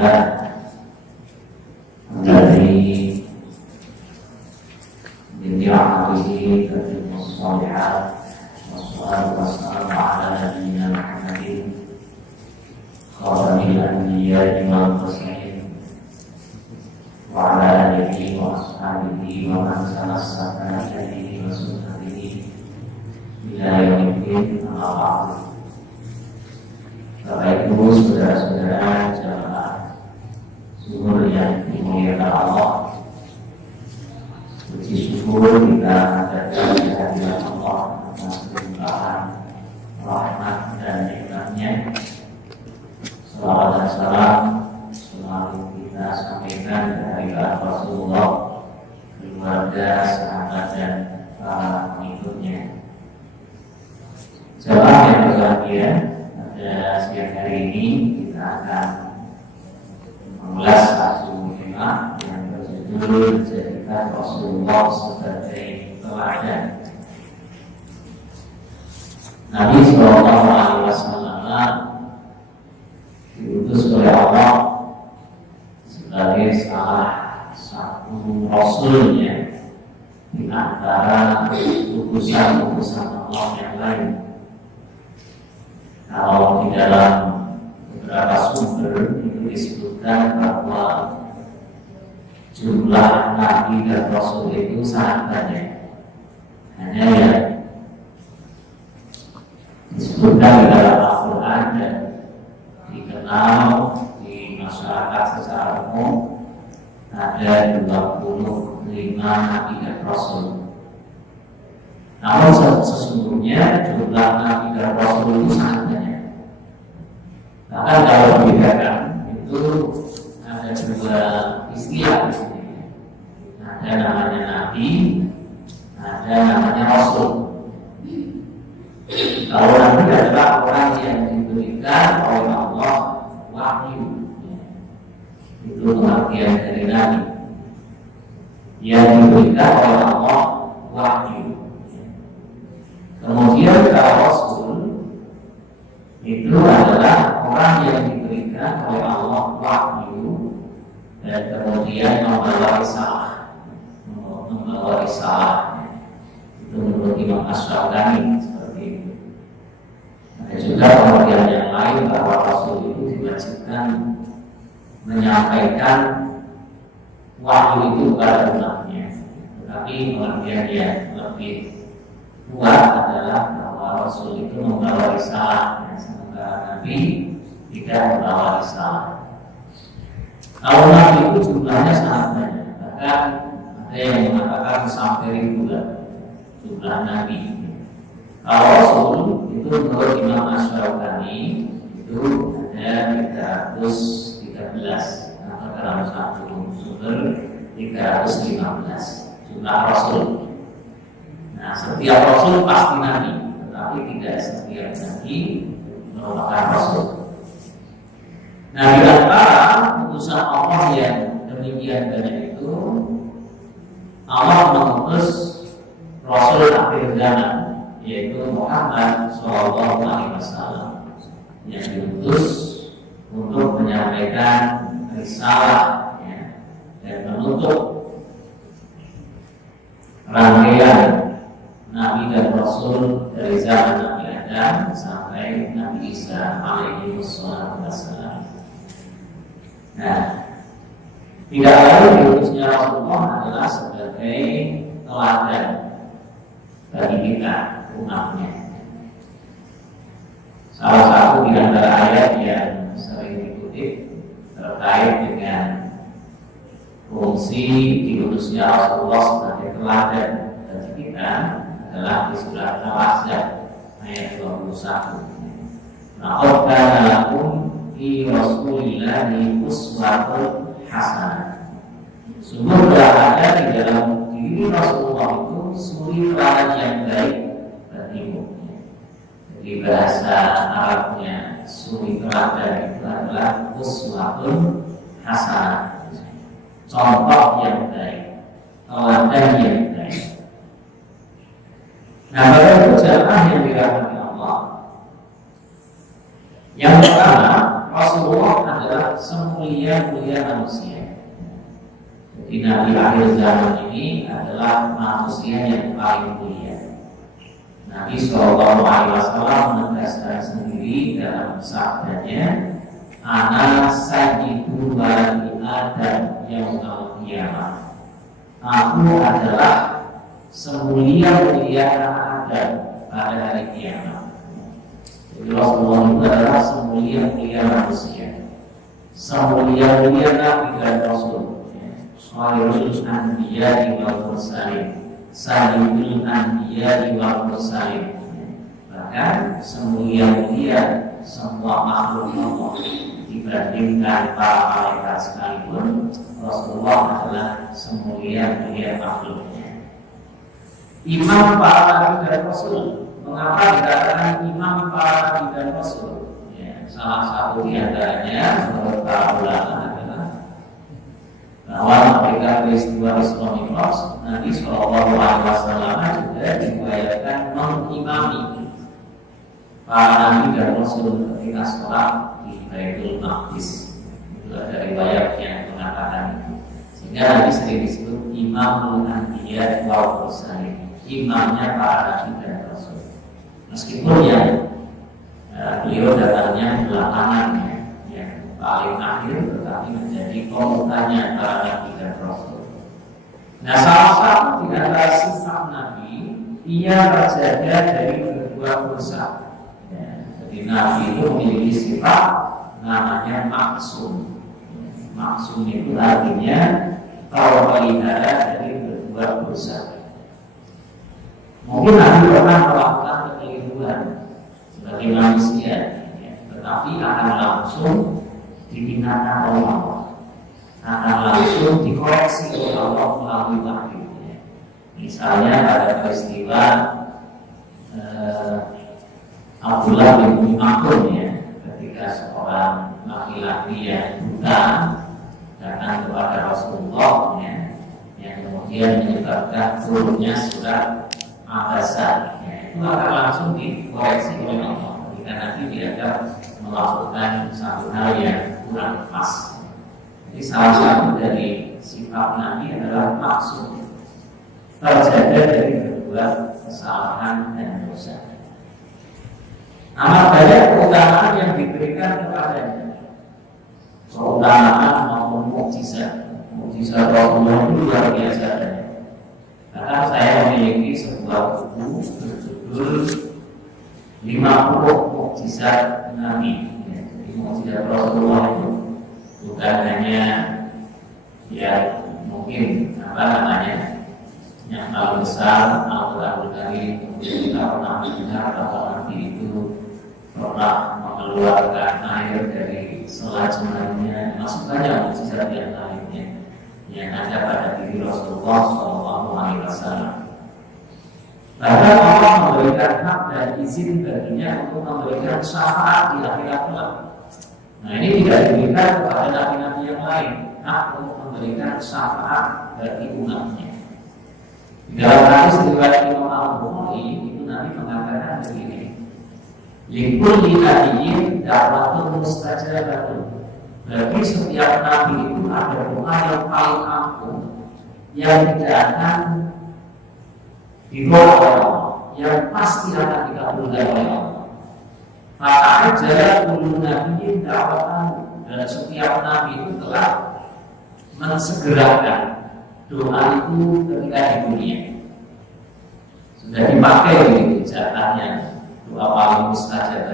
Alhamdulillah dari dirahmatihi tatimmu shalihat wassalatu wassalamu ala nabiyyina Muhammadin khatamil anbiya'i wal mursalin wa ala alihi wa ashabihi wa man tamassaka bihi wa sunnatihi ila yaumiddin, amma ba'du. Bapak Ibu, saudara-saudara jamaah Zuhur yang dimuliakan Allah, puji syukur kita menghadapkan kehadiran Allah atas limpahan rahmat dan nikmatnya. Salawat dan salam selalu kita sampaikan kepada Rasulullah, keluarga, sahabat dan para pengikutnya. Jamaah yang berbahagia, pada siang hari ini kita akan mengulas satu tema yang berjudul menjadikan Rasulullah sebagai teladan. Nabi Shallallahu Alaihi Wasallam diutus oleh Allah sebagai salah satu Rasulnya di antara utusan-utusan Allah yang lain. Kalau di dalam beberapa sumber itu disebutkan bahwa jumlah nabi dan rasul itu sangat banyak. Hanya yang disebutkan di dalam Al-Quran dan dikenal di masyarakat secara umum ada 25 nabi dan rasul. Namun sesungguhnya jumlah nabi dan rasul itu sangat banyak. Bahkan kalau membedakan itu ada dua istilah di sini. Ada namanya nabi, ada namanya rasul. Kalau nabi adalah orang yang diberikan oleh Allah wahyu. Itu pengertian dari nabi. Yang diberikan oleh Allah wahyu. Kemudian kalau rasul itu adalah orang yang diberikan oleh Allah wahyu dan kemudian membawa risalah. Itu menurut Imam Ash-Shawkani seperti itu. Ada juga pengertian yang lain bahwa rasul itu diwajibkan menyampaikan wahyu itu kepada umatnya. Tetapi pengertian yang lebih kuat adalah bahwa rasul itu membawa risalah, sementara nabi tidak membawa risalah. Kalau nabi itu jumlahnya sangat banyak, bahkan ada yang mengatakan sampai ribuan jumlah nabi. Kalau rasul itu menurut Imam Ash-Shawkani itu ada 313, atau dalam satu sumber 315 jumlah rasul. Nah, setiap rasul pasti nabi, tetapi tidak setiap nabi merupakan rasul. Nah, di antara utusan Allah yang demikian banyak itu, Allah mengutus Rasul akhir zaman, yaitu Muhammad Shallallahu Alaihi Wasallam, yang diutus untuk menyampaikan risalah dan menutup rangkaian Nabi dan Rasul dari zaman Nabi Adam sampai Nabi Isa alaihi wassalam. Nah, tidak lain diutusnya Rasulullah adalah sebagai teladan bagi kita umatnya. Salah satu di antara ayat yang sering dikutip terkait dengan fungsi diutusnya Rasulullah sebagai teladan bagi kita adalah di surat Al-Ahzab ayat 21. Laqad kana lakum fi Rasulillahi uswatun hasanah. Sungguh telah ada di dalam diri Rasulullah itu suri teladan yang baik bagimu. Jadi bahasa Arabnya suri teladan itu adalah uswatun hasanah, contoh yang baik, teladan yang baik. Nah, pada itu jamaah yang dirahmati Allah, yang pertama Rasulullah adalah semulia semulia-mulia manusia. Jadi Nabi akhir zaman ini adalah manusia yang paling mulia. Nabi SAW menegaskan sendiri dalam sabdanya, Ana sayyidu waladi Adam yaumil qiyamah. Aku adalah semulia-mulia anak Adam pada hari kiamat. Jadi Rasulullah itu adalah semulia-mulia manusia, semulia-mulia Nabi dan Rasul. Khairul anbiya'i wal mursalin, sayyidul anbiya'i wal mursalin. Bahkan semulia-mulia semua makhluk Allah dibandingkan para malaikat sekalipun, Rasulullah adalah semulia-mulia makhluknya. Imam para nabi dan Rasul. Mengapa dikatakan imam para nabi dan Rasul? Ya, salah satu di antaranya menurut para ulama adalah bahwa ketika peristiwa Isra Mi'raj, Nabi Shallallahu Alaihi Wasallam juga dibayarkan mengimami para nabi dan Rasul ketika sholat di Baitul Maqdis. Itu ada riwayat yang mengatakan itu. Sehingga Nabi sering disebut Imamul Anbiya wal Mursalin, imamnya para nabi dan Rasul. Meskipun ya beliau datangnya belakangan yang paling akhir, tetapi menjadi komutannya para nabi dan Rasul. Nah, salah satu di antara sifat Nabi, ia terjaga dari berbuat dosa. Jadi Nabi itu memiliki sifat namanya maksum. Maksum itu artinya terpelihara dari berbuat dosa. Mungkin Nabi pernah melakukan kekeliruan sebagai manusia, tetapi akan langsung dibinakan oleh Allah, akan langsung dikoreksi oleh Allah melalui wahyu. Misalnya pada peristiwa Abdullah bin Maktum ketika seorang laki-laki yang buta datang kepada Rasulullah yang kemudian menyebabkan turunnya surat Abasa, itu akan langsung dikoreksi oleh Allah ketika nanti dianggap melakukan satu hal yang kurang pas. Jadi salah satu dari sifat Nabi adalah maksud terjaga dari berbuat kesalahan dan dosa. Amat banyak keutamaan yang diberikan kepadanya, keutamaan maupun mukjizat. Mukjizat Rasulullah itu luar biasa. Bahkan saya memiliki sebuah buku berjudul 50 Mukjizat Nabi. Jadi mukjizat Rasulullah itu bukan hanya ya mungkin yang paling besar Al-Quran Karim, kemudian kita pernah mendengar bahwa Nabi itu pernah mengeluarkan air dari selat sebenarnya, masuk banyak mukjizat yang lainnya yang ada pada diri Rasulullah SAW. Bahkan Allah memberikan hak dan izin baginya untuk memberikan syafaat di akhirat kelak. Nah, ini tidak diberikan kepada nabi-nabi yang lain, hak untuk memberikan syafaat bagi umatnya. Dalam hadis riwayat Imam Al-Bukhari itu Nabi mengatakan begini, likulli nabiyyin da'watun mustajabatun. Bagi setiap nabi itu ada doa yang paling ampuh yang tidak akan ditolak oleh Allah, yang pasti akan dikabulkan oleh Allah. Maka ajaran kullu nabiyyin da'watan, dan setiap nabi itu telah mensegerakan doa itu ketika di dunia. Sudah dipakai ini jatahnya doa paling mustajab.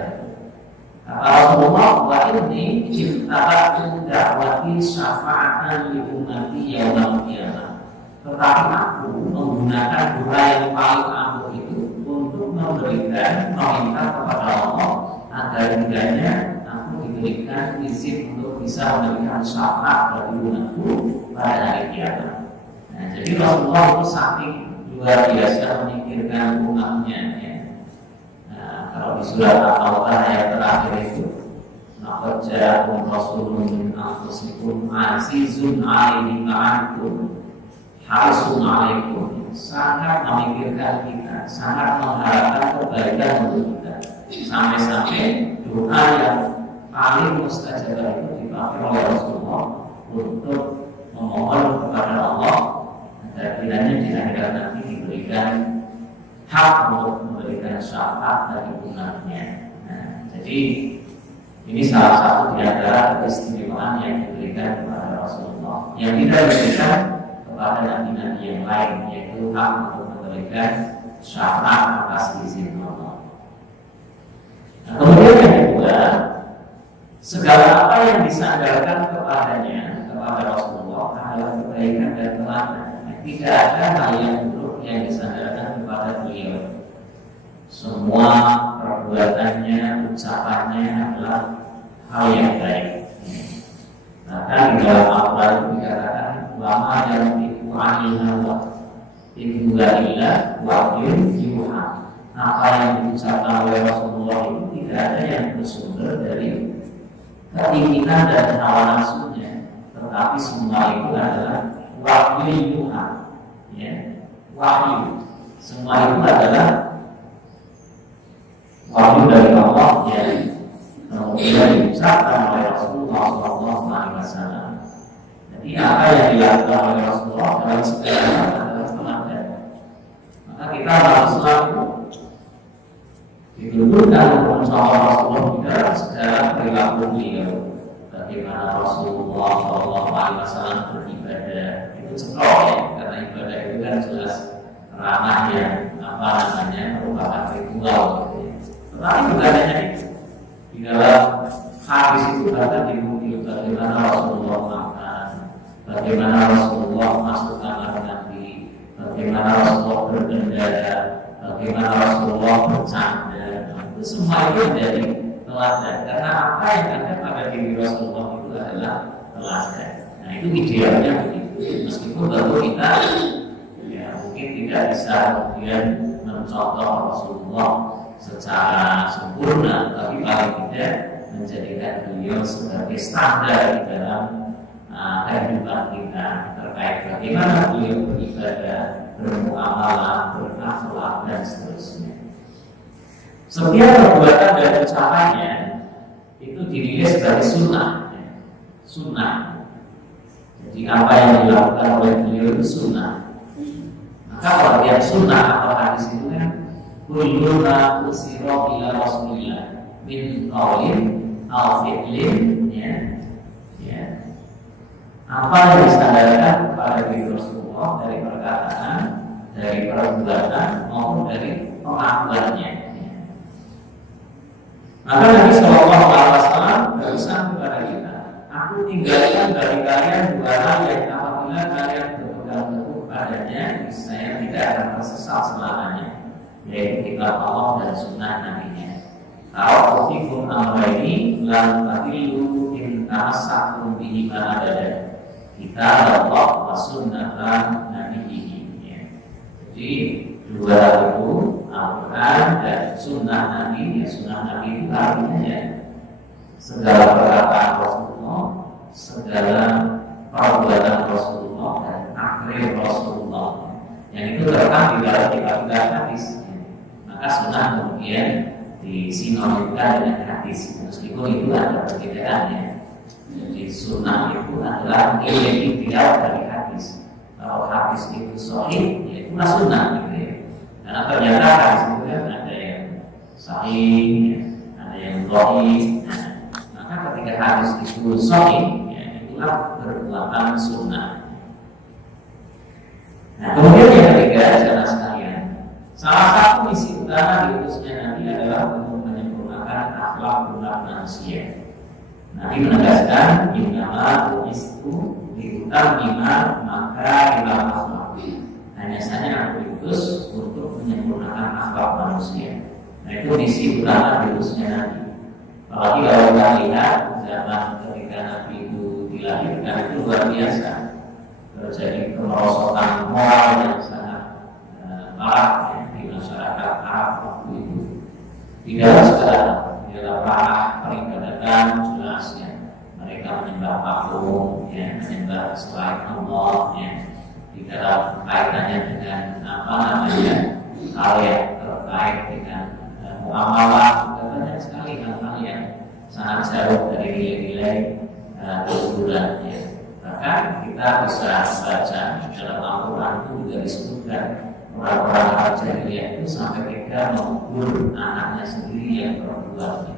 Kata Rasulullah, wa inni iftaratu da'wati syafa'atan li ummati yaumil qiyamah. Tetapi aku menggunakan doa yang paling ampuh itu untuk meminta kepada Allah agar kiranya aku diberikan izin untuk bisa memberikan syafaat bagi umatku pada hari kiamat. Nah, jadi Rasulullah itu saking luar biasa memikirkan umatnya. Nah, kalau di surat Al-Baqarah ayat terakhir itu, laqad ja'akum rasulun min anfusikum azizun 'alaihi ma'antum harisun 'alaikum. Sangat memikirkan kita, sangat mengharapkan kebaikan untuk kita. Sampai-sampai doa yang paling mustajabah itu dipakai oleh Rasulullah untuk memohon kepada Allah agar kiranya di akhirat nanti diberikan hak untuk memberikan syafaat bagi umatnya. Nah, jadi ini salah satu di antara keistimewaan yang diberikan kepada Rasulullah yang tidak diberikan kepada nabi-nabi yang lain, yaitu hak untuk memberikan syafaat atas izin Allah. Nah, kemudian yang kedua, segala apa yang disandarkan kepadanya, kepada Rasulullah adalah kebaikan dan kelahiran. Tidak ada hal yang buruk yang disandarkan kepada beliau. Semua perbuatannya, ucapannya adalah hal yang baik. Bahkan di dalam Al-Quran dikatakan wama yantiqu 'anil hawa in huwa illa wahyun yuha. Apa yang diucapkan oleh Rasulullah itu tidak ada yang bersumber dari keinginan dan hawa nafsunya, tetapi semua itu adalah wahyu yuha. Ya, wahyu. Semua itu adalah wahyu dari Allah yang kemudian diucapkan oleh Rasulullah SAW. Jadi apa yang dilakukan oleh Rasulullah dalam segala hal adalah teladan. Maka kita haruslah dituntutkan untuk mencontoh Rasulullah di dalam segala perilaku beliau. Bagaimana Rasulullah SAW beribadah, itu cetok ya, karena ibadah itu kan jelas ranah yang merupakan ritual. Tetapi bukan hanya itu. Di dalam hadis itu bahkan dimungkinkan bagaimana Rasulullah makan, bagaimana Rasulullah masuk kamar Nabi, bagaimana Rasulullah berdendara, bagaimana Rasulullah bercanda. Itu semua itu menjadi teladan, karena apa yang ada pada diri Rasulullah itu adalah teladan. Nah, itu idealnya begitu. Meskipun tentu kita ya mungkin tidak bisa kemudian mencontoh Rasulullah secara sempurna, tapi paling tidak menjadikan beliau sebagai standar di dalam kehidupan kita terkait bagaimana beliau beribadah, bermuamalah, berakhlak dan seterusnya. Setiap perbuatan dan ucapannya itu dinilai sebagai sunnah. Sunnah. Jadi apa yang dilakukan oleh beliau itu sunnah. Maka pengertian sunnah atau hadis itu kan kullu ma usira ila Rasulillah min qaulin aw fi'lin, ya. Apa yang disandarkan kepada diri Rasulullah dari perkataan, dari perbuatan maupun dari pengakuannya. Maka Nabi Shallallahu Alaihi Wasallam berpesan kepada kita, aku tinggalkan dari kalian dua hal yang apabila kalian berpegang teguh padanya, saya tidak akan tersesat selamanya, yaitu kitab Allah dan sunnah Nabi-Nya. Kalau fikum amraini lan tadilu in tamassaktum bihi ma adada. Kita Allah wa sunnatan Nabi-Nya. Jadi dua itu Al-Quran dan sunnah Nabi. Ya, sunnah Nabi itu artinya ya segala perkataan Rasulullah, segala perbuatan Rasulullah dan akhir Rasulullah. Yang itu terkait di dalam kitab hadis. Maka sunnah kemudian disinonimkan dengan hadis, meskipun itu ada perbedaannya. Jadi sunnah itu adalah ideal dari hadis. Kalau hadis itu sahih, ya itulah sunnah gitu ya. Karena ternyata hadis itu kan ada yang sahih, ada yang dhaif. Maka ketika hadis itu sahih, ya itulah perbuatan sunnah. Nah, kemudian yang ketiga, jemaah sekalian, salah satu misi utama diutusnya Nabi adalah untuk menyempurnakan akhlak umat manusia. Nabi menegaskan, innama bu'istu liutammima makarimal akhlaq. Hanya saja aku diutus untuk menyempurnakan akhlak manusia. Nah, itu misi utama diutusnya Nabi. Apalagi kalau kita lihat zaman ketika Nabi itu dilahirkan, itu luar biasa. Terjadi kemerosotan moral yang sangat parah di masyarakat Arab waktu itu. Tidak sekarang, di dalam ranah peribadatan jelasnya mereka menyembah patung, ya, menyembah selain Allah, ya, di dalam kaitannya dengan hal yang terkait dengan muamalah, banyak sekali hal-hal yang sangat jauh dari nilai-nilai keunggulan ya. Bahkan kita bisa baca dalam Al-Quran itu juga disebutkan orang-orang Al-Jahiliyah itu sampai tega mengukur anaknya sendiri yang perempuan.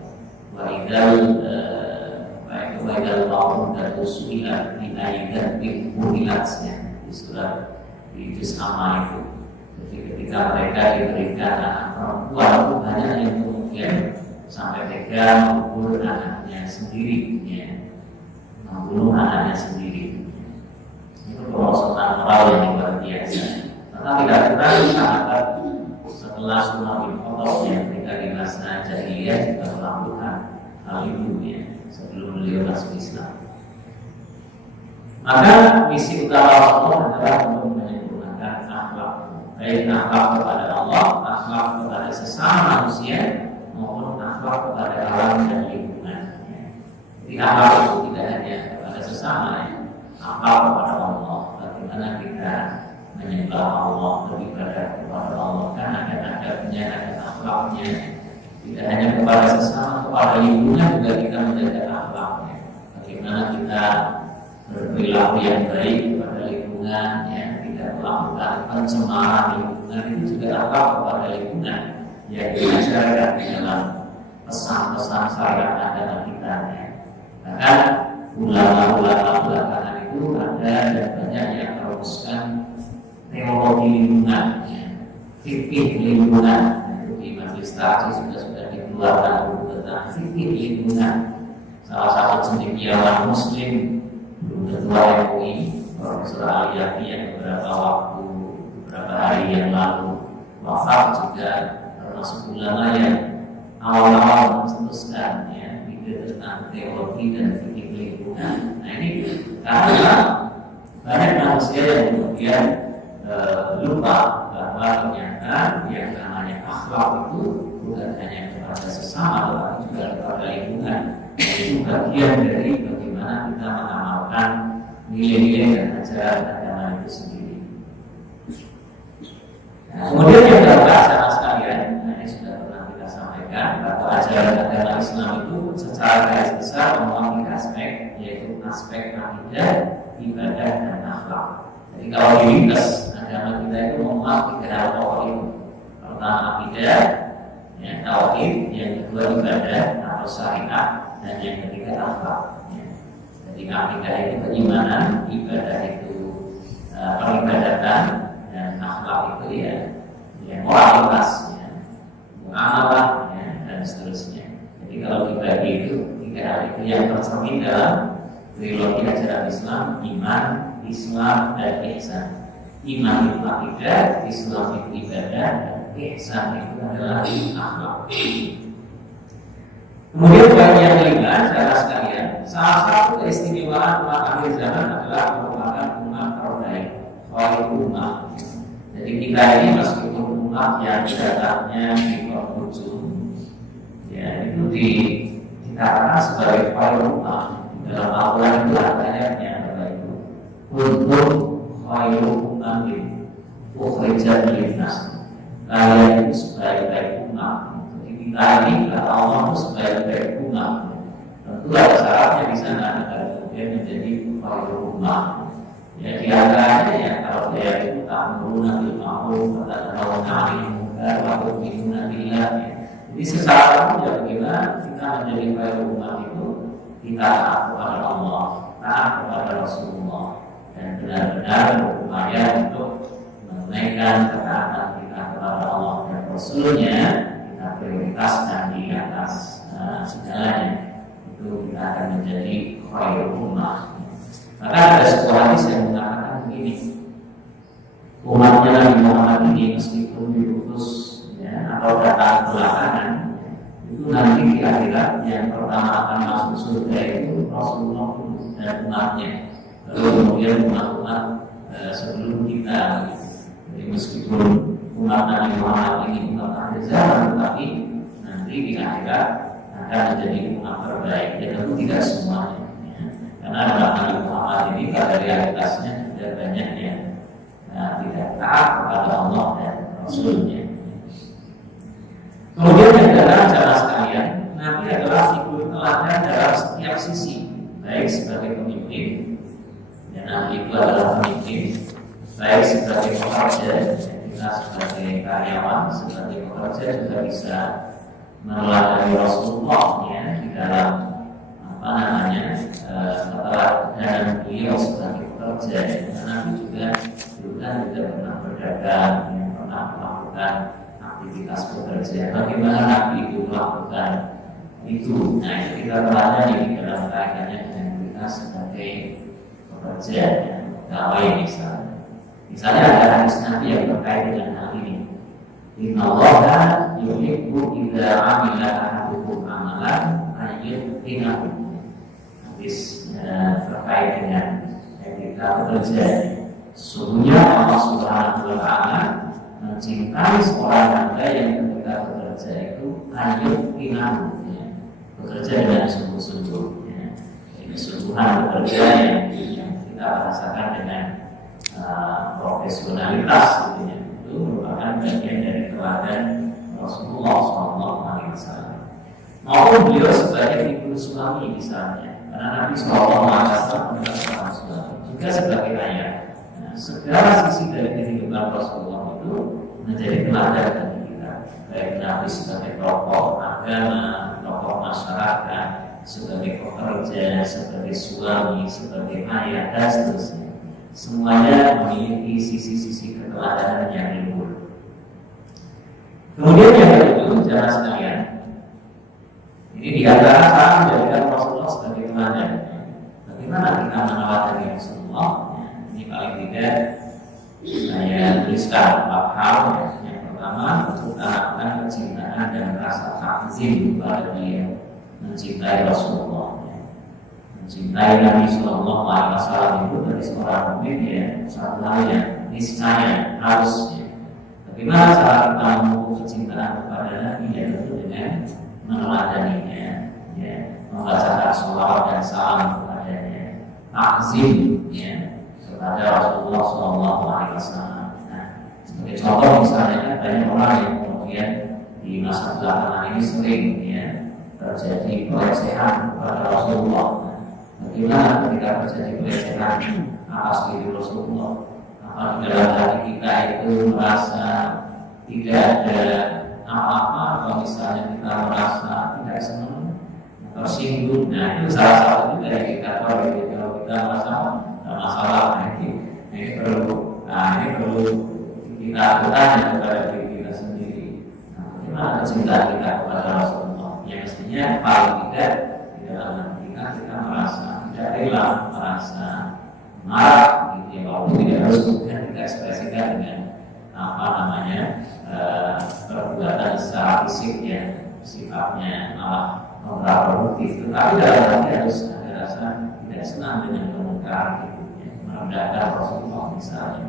Wa'idal ma'un dan usulilah binaidan bimuhilatsnya di surat di juz Amma itu. Jadi ketika mereka diberikan anak perempuan itu banyak yang kemudian sampai tega mengukur anaknya sendiri ya. Membunuh anaknya sendiri. Itu perosotan moral yang luar biasa. Maka tidak pernah sahabat setelah Umar bin Khattab yang ketika di masa jahiliyah juga melakukan hal itu ya, sebelum beliau masuk Islam. Maka misi utama Allah adalah untuk menyempurnakan akhlak, baik akhlak kepada Allah, akhlak kepada sesama manusia, maupun akhlak kepada alam dan lingkungan. Jadi akhlak itu tidak hanya kepada sesama, akhlak kepada Allah. Bagaimana kita menyembah Allah, beribadah kepada Allah, kan ada adabnya, ada akhlaknya. Tidak hanya kepada sesama, kepada lingkungan juga kita menjaga akhlaknya. Bagaimana kita berperilaku yang baik kepada lingkungan, ya, tidak melakukan pencemaran lingkungan, itu juga akhlak kepada lingkungan yang diajarkan di dalam pesan-pesan syariat agama kita. Ya. Bahkan ulama-ulama belakangan itu ada dan banyak yang merumuskan teologi lingkungan, ya, fikih lingkungan. Di majelis takjid sudah dikeluarkan buku tentang fikih lingkungan. Salah satu cendekiawan Muslim, Guru Ketua MUI, Profesor Ali Yahya, yang beberapa hari yang lalu wafat, juga termasuk ulama yang awal-awal mencetuskan ya ide tentang teologi dan fikih lingkungan. Nah ini karena banyak manusia yang kemudian lupa bahwa ternyata yang namanya akhlak itu bukan hanya kepada sesama, tetapi juga kepada lingkungan. Itu bagian dari bagaimana kita mengamalkan nilai-nilai dan ajaran agama itu sendiri. Nah, kemudian yang kedua, sama sekalian, ini sudah pernah kita sampaikan bahwa ajaran agama Islam itu secara garis besar memiliki aspek, yaitu aspek akidah, ibadah, dan akhlak. Jadi kalau diringkas, agama kita itu memuat 3 hal pokok itu. Pertama akidah, ya, tauhid, yang kedua ibadah atau syariat, dan yang ketiga akhlak. Ya. Jadi akidah itu keimanan, ibadah itu peribadatan, dan akhlak itu ya moralitas, ya, muamalah, ya, dan seterusnya. Jadi kalau dibagi itu 3 hal itu yang tercermin dalam trilogi ajaran Islam: iman, Islam, dan ihsan. Iman itu akidah, Islam itu ibadah, dan ihsan itu adalah akhlak. Kemudian bagi yang kelima, saudara sekalian, salah satu keistimewaan umat akhir zaman adalah merupakan umat terbaik, khairul ummah. Jadi kita ini meskipun umat yang datangnya di penghujung, ya itu dikatakan sebagai khairul ummah. Dalam Al-Quran itu ada ayatnya itu untuk khairul ummatin ukhrijat linnas. Kalian itu sebaik-baik umat. Jadi kita ini kata Allah itu sebaik-baik umat. Tentu ada syaratnya di sana agar kemudian menjadi khairul ummah. Ya di antaranya ya kalau dia itu ta'muruna bil ma'ruf wa tanhauna 'anil munkar wa tu'minuna billah. Jadi secara umum ya bagaimana kita menjadi khairul ummah itu kita taat kepada Allah, taat kepada Rasulullah, dan benar-benar berupaya untuk menunaikan ketaatan kita kepada Allah dan Rasulnya. Kita prioritaskan di atas segalanya, itu kita akan menjadi khairul ummah. Maka ada sebuah hadis yang mengatakan begini: umatnya Nabi Muhammad ini meskipun diutus ya, atau datang belakangan, itu nanti di akhirat yang pertama akan masuk surga itu Rasulullah dan umatnya, lalu kemudian umat-umat sebelum kita. Jadi meskipun umat Nabi Muhammad ini umat akhir zaman, tetapi nanti di akhirat akan menjadi umat terbaik. Ya tentu tidak semuanya, ya. Karena umat Nabi Muhammad ini pada realitasnya tidak banyak yang tidak taat kepada Allah dan Rasulnya. Kemudian yang kedua, saudara sekalian, Nabi adalah figur teladan sisi, baik sebagai pemimpin, dan Nabi itu adalah pemimpin, baik sebagai pekerja, kita sebagai karyawan, sebagai pekerja juga bisa meneladani Rasulullah ya di dalam keteladanan beliau sebagai pekerja. Dan Nabi juga tidak pernah berdagang, pernah melakukan aktivitas bekerja. Bagaimana Nabi itu melakukan itu? Nah, itu kita teladani di dalam kaitannya dengan kita sebagai pekerja, pegawai misalnya. Misalnya ada hadis Nabi yang terkait dengan hal ini. Innallaha yuhibbu idza 'amila ahadukum 'amalan ayyutqinahu. Hadis terkait dengan etika bekerja. Sesungguhnya Allah Subhanahu wa taala mencintai seorang hamba yang ketika bekerja itu ayyutqinahu, bekerja dengan sungguh-sungguh. Kesungguhan bekerja yang kita rasakan dengan profesionalitas itu merupakan bagian dari teladan Rasulullah SAW. Maupun beliau sebagai figur suami misalnya, karena Nabi SAW adalah seorang suami, juga sebagai ayah. Nah, segala sisi dari kehidupan Rasulullah itu menjadi teladan bagi kita. Baik Nabi sebagai tokoh agama, tokoh masyarakat, sebagai pekerja, sebagai suami, sebagai ayah, dan seterusnya. Semuanya memiliki sisi-sisi keteladanan yang luhur. Kemudian yang kedua, jamaah sekalian, ini di antara cara menjadikan Rasulullah sebagai teladan. Bagaimana kita meneladani Rasulullah? Ini paling tidak saya tuliskan 4 hal. Yang pertama, untuk tanamkan kecintaan dan rasa takzim kepada beliau, mencintai Rasulullah. Mencintai Nabi Sallallahu Alaihi Wasallam itu dari seorang mukmin ya, satu hal yang niscaya harus ya. Bagaimana cara kita mengukur kecintaan kepada Nabi? Ya tentu dengan meneladaninya, ya, membacakan sholawat dan salam kepadanya, takzim ya kepada Rasulullah Sallallahu Alaihi Wasallam. Nah, sebagai contoh misalnya banyak orang yang kemudian di masa belakangan ini sering ya terjadi pelecehan kepada Rasulullah. Bagaimana ketika terjadi pelecehan atas diri Rasulullah? Apa di dalam hati kita itu merasa tidak ada apa-apa, atau misalnya kita merasa tidak senang, tersinggung? Nah, itu salah satu dari indikator itu. Kalau kita merasa masalah, ini perlu kita bertanya kepada diri kita sendiri. Nah, bagaimana kecintaan kita kepada Rasulullah? Yang mestinya paling tidak di dalam hati kita merasa tidak rela, merasa marah, gitu ya, walaupun tidak harus kemudian kita ekspresikan dengan perbuatan secara fisik yang sifatnya malah kontraproduktif. Tetapi dalam hati harus ada rasa tidak senang dengan kemungkaran itu, ya, merendahkan Rasulullah misalnya.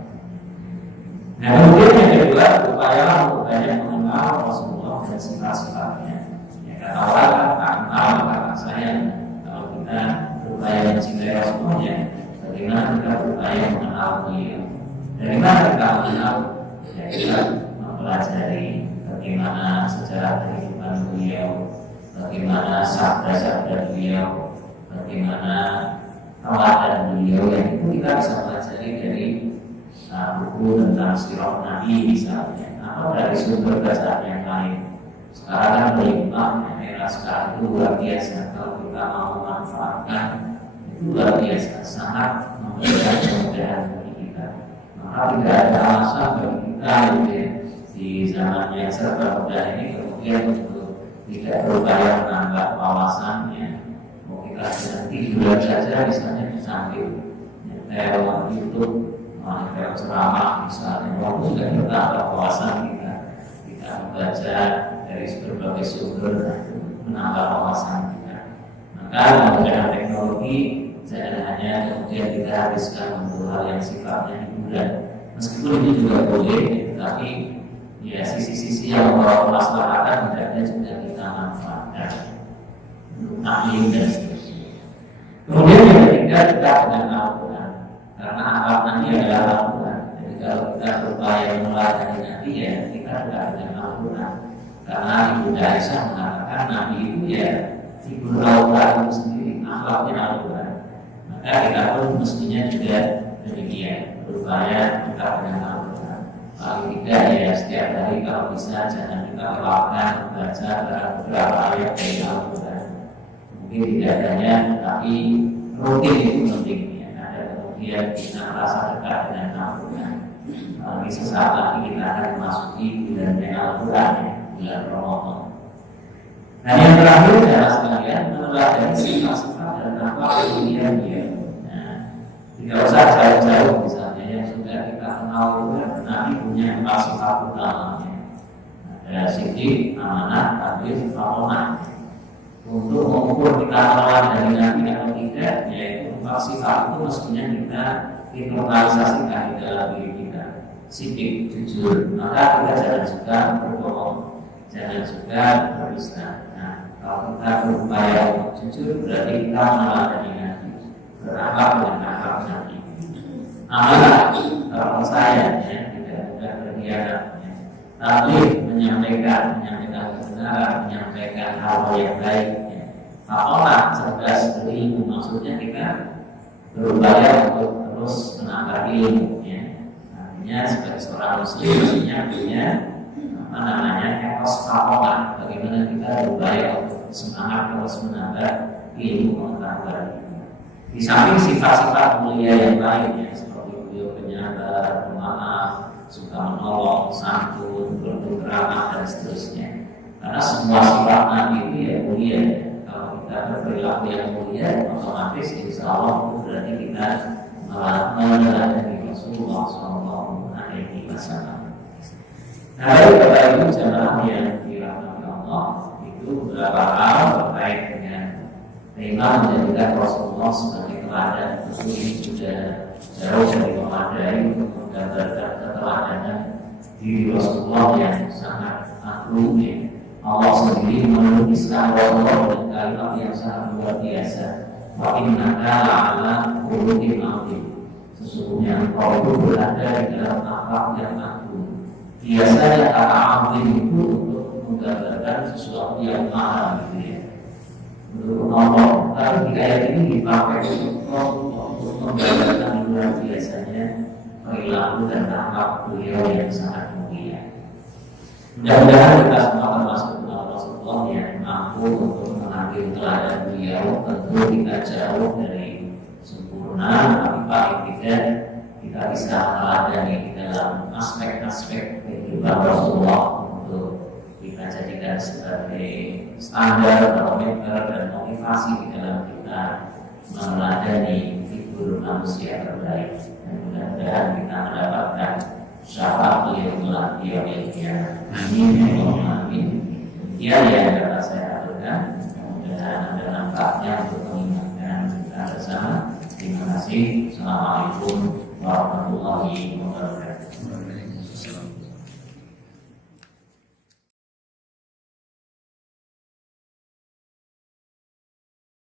Nah, kemudian yang kedua, upayalah untuk banyak mengenal Rasulullah dan sifat-sifatnya. Ya, kata orang tak kenal maka saya. Kalau kita berupaya mencintai Rasulullah, ya, bagaimana kita berupaya mengenal beliau? Dari mana kita mengenal? Ya, kita mempelajari bagaimana sejarah kehidupan beliau, bagaimana sabda-sabda beliau, bagaimana teladan beliau, yang itu kita bisa pelajari dari buku tentang sirah Nabi misalnya, atau dari sumber bacaan yang lain. Sekarang kan berlimpah, era sekarang itu luar biasa. Kalau kita mau memanfaatkan, itu luar biasa, sangat memberikan kemudahan bagi kita. Maka tidak ada alasan bagi kita di zaman yang serba mudah ini kemudian untuk tidak berupaya menambah wawasannya. Mau kita sedang tidur saja misalnya sambil nyetel YouTube, nyetel ceramah misalnya, walaupun sudah bertambah wawasan kita membaca dari berbagai sumber menambah wawasan kita. Maka menggunakan teknologi jangan hanya kemudian kita habiskan untuk hal yang sifatnya hiburan. Meskipun ini juga boleh, tapi ya sisi-sisi yang membawa kemaslahatan hendaknya juga kita manfaatkan untuk taklim dan seterusnya. Kemudian yang ketiga, kita dengan Al-Quran, karena Al-Quran ini adalah Al-Quran. Jadi kalau kita berupaya meneladani Nabi, ya kita dekat dengan Al-Quran. Karena Ibunda Aisyah mengatakan Nabi itu ya figur Al-Quran itu sendiri, akhlaknya Al-Quran. Maka kita pun mestinya juga demikian, berupaya dekat dengan Al-Quran. Paling tidak ya setiap hari kalau bisa jangan kita lewatkan baca beberapa ayat dari Al-Quran. Mungkin tidak banyak, tapi rutin itu penting ya. Ada kemudian kita merasa dekat dengan Al-Quran. Di sesaat lagi kita akan memasuki bulan Al-Quran ya, bulan Ramadan. Nah yang terakhir adalah sekalian meneladani sifat-sifat dan akhlak dunia dia. Nah, tidak usah jauh-jauh misalnya yang sudah kita kenal itu Nabi punya 4 sifat utamanya. Ada sidik, amanah, adil, fatonah. Untuk mengukur kita meneladani Nabi atau tidak, yaitu 4 sifat itu mestinya kita internalisasikan di dalam diri kita. Sidik, jujur, maka kita jangan juga berbohong, jangan juga berdusta. Kalau kita berupaya untuk jujur, berarti kita meneladani Nabi, berakhlak dengan akhlak Nabi. Amanah, kalau saya tidak mudah berkhianat. Tapi menyampaikan kebenaran, menyampaikan hal yang baik. Fatonah, cerdas berilmu, maksudnya kita berupaya untuk terus menambah ilmu. Artinya sebagai seorang muslim mestinya punya etos fatonah, bagaimana kita berupaya untuk semangat terus menambah ilmu pengetahuan. Di samping sifat-sifat mulia yang lainnya seperti beliau penyabar, pemaaf, suka menolong, santun, berbuat ramah dan seterusnya. Karena semua sifat Nabi itu ya mulia. Kalau kita berperilaku yang mulia, otomatis insya Allah itu berarti kita meneladani Rasulullah SAW. Nah, dari Bapak Ibu jemaah yang dirahmati Allah, itu beberapa hal terkait dengan tema menjadikan Rasulullah sebagai teladan. Tentu ini sudah jauh dari memadai untuk menggambarkan keteladanan diri Rasulullah yang sangat agung. Allah sendiri melukiskan Rasulullah dengan kalimat yang sangat luar biasa. Wa innaka la'ala khuluqin 'adzim. Sesungguhnya engkau itu berada di dalam akhlak yang agung. Biasanya kata 'adzim itu untuk menggambarkan sesuatu yang mahal gitu ya. Menurut Allah, tapi di ayat ini dipakai untuk menggambarkan luar biasanya perilaku dan akhlak beliau yang sangat mulia. Mudah-mudahan kita semua termasuk Rasulullah yang mampu untuk mengambil teladan beliau. Tentu kita jauh dari sempurna, tapi paling tidak kita bisa meneladani di dalam aspek-aspek kehidupan Rasulullah untuk kita jadikan sebagai standar, barometer dan motivasi di dalam kita meneladani figur manusia terbaik. Dan mudah-mudahan kita mendapatkan syafaat beliau kelak di yaumil qiyamah. Amin. Ya, ya.